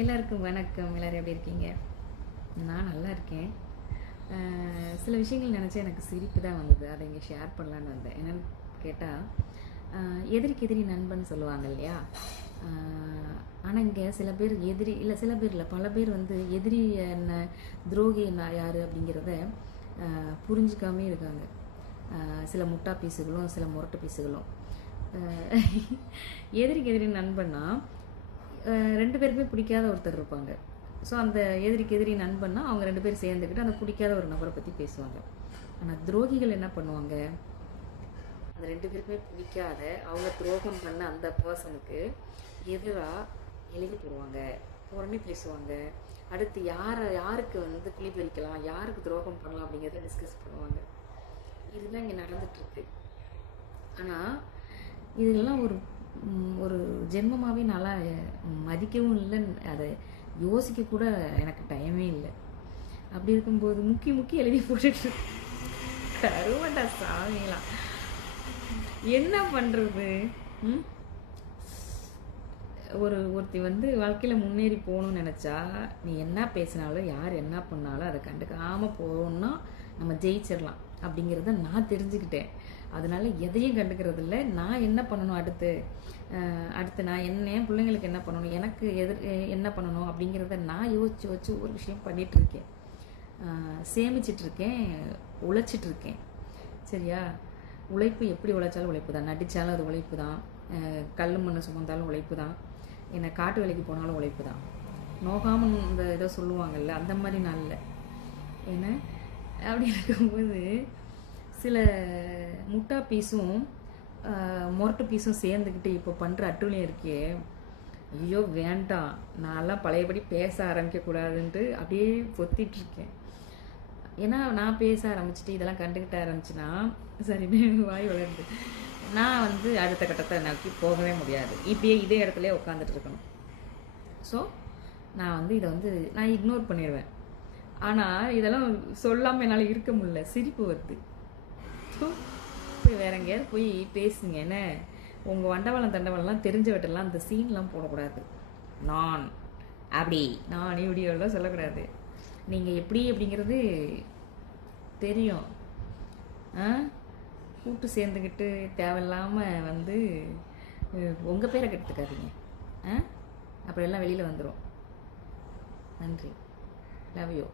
எல்லாருக்கும் வணக்கம். எல்லோரும் எப்படி இருக்கீங்க? நான் நல்லா இருக்கேன். சில விஷயங்கள் நினச்சா எனக்கு சிரிப்பு தான் வந்தது. அதை இங்கே ஷேர் பண்ணலான்னு வந்தேன். என்னென்னு கேட்டால், எதிரிக்கு எதிரி நண்பன் சொல்லுவாங்க இல்லையா? ஆனால் இங்கே சில பேர் எதிரி இல்லை, சில பேர் இல்லை, பல பேர் வந்து எதிரி என்ன, துரோகி என்ன யார் அப்படிங்கிறத புரிஞ்சிக்காமே இருக்காங்க. சில முட்டா பீஸுகளும் சில முரட்டு பீஸுகளும். எதிரிக்கு எதிரி நண்பன்னா ரெண்டு பேருக்குமே பிடிக்காத ஒருத்தர் இருப்பாங்க. ஸோ அந்த எதிரிக்கு எதிரி நண்பன்னா அவங்க ரெண்டு பேரும் சேர்ந்துக்கிட்டு அந்த பிடிக்காத ஒரு நபரை பற்றி பேசுவாங்க. ஆனால் துரோகிகள் என்ன பண்ணுவாங்க? அந்த ரெண்டு பேருக்குமே பிடிக்காத அவங்க துரோகம் பண்ண அந்த பர்சனுக்கு எதிராக எழுதி போடுவாங்க, உடனே பேசுவாங்க. அடுத்து யாருக்கு வந்து குழி பறிக்கலாம், யாருக்கு துரோகம் பண்ணலாம் அப்படிங்கிறத டிஸ்கஸ் பண்ணுவாங்க. இதுதான் இங்கே நடந்துட்டுருக்கு. ஆனால் இதெல்லாம் ஒரு ஜென்மமாகவே நல்லா மதிக்கவும் இல்லை, அதை யோசிக்க கூட எனக்கு டைமே இல்லை. அப்படி இருக்கும்போது முக்கி எழுதி போட்டுட்டு கருவண்டா சாமிலாம் என்ன பண்ணுறது? ஒருத்தி வந்து வாழ்க்கையில் முன்னேறி போகணும்னு நினச்சா நீ என்ன பேசினாலும் யார் என்ன பண்ணாலும் அதை கண்டுக்காமல் போகணுன்னா நம்ம ஜெயிச்சிடலாம் அப்படிங்கிறத நான் தெரிஞ்சுக்கிட்டேன். அதனால எதையும் கண்டுக்கிறது இல்லை. நான் என்ன பண்ணணும், அடுத்து நான் என் பிள்ளைங்களுக்கு என்ன பண்ணணும், எனக்கு என்ன பண்ணணும் அப்படிங்கிறத நான் யோசித்து வச்சு ஒரு விஷயம் பண்ணிகிட்ருக்கேன், சேமிச்சிட்ருக்கேன், உழைச்சிட்ருக்கேன். சரியா? உழைப்பு எப்படி உழைச்சாலும் உழைப்பு தான், நடித்தாலும் அது உழைப்பு தான், கல் மண்ணை சுமந்தாலும் உழைப்பு தான், என்னை காட்டு வேலைக்கு போனாலும் உழைப்பு தான். நோகாமல் இந்த இதை சொல்லுவாங்கள்ல, அந்த மாதிரி நான் இல்லை. ஏன்னா அப்படி இருக்கும்போது சில முட்டா பீஸும் முரட்டு பீஸும் சேர்ந்துக்கிட்டு இப்போ பண்ணுற அட்டுலையும் இருக்கே, ஐயோ வேண்டாம், நான்லாம் பழையபடி பேச ஆரம்பிக்கக்கூடாதுன்ட்டு அப்படியே பொத்திட்டுருக்கேன். ஏன்னா நான் பேச ஆரம்பிச்சுட்டு இதெல்லாம் கண்டுக்கிட்ட ஆரம்பிச்சுன்னா சரின்னு வாய் வளருது. நான் வந்து அடுத்த கட்டத்தை நோக்கி போகவே முடியாது. இப்படியே இதே இடத்துல உட்காந்துட்டு இருக்கணும். ஸோ நான் வந்து இதை வந்து நான் இக்னோர் பண்ணிடுவேன். ஆனால் இதெல்லாம் சொல்லாமல் என்னால் இருக்க முடியல, சிரிப்பு வருது. போய் வேற எங்கேயாவது போய் பேசுங்க. என்ன உங்கள் வண்டவாளம் தண்டவாளம்லாம் தெரிஞ்சவட்டெல்லாம் அந்த சீன்லாம் போடக்கூடாது. நான் இப்படியெல்லாம் சொல்லக்கூடாது. நீங்கள் எப்படி அப்படிங்கிறது தெரியும். கூட்டு சேர்ந்துக்கிட்டு தேவையில்லாமல் வந்து உங்கள் பேரை கெடுத்துக்காதீங்க. அப்புறம் எல்லாம் வெளியில் வந்துடும். நன்றி. Love you.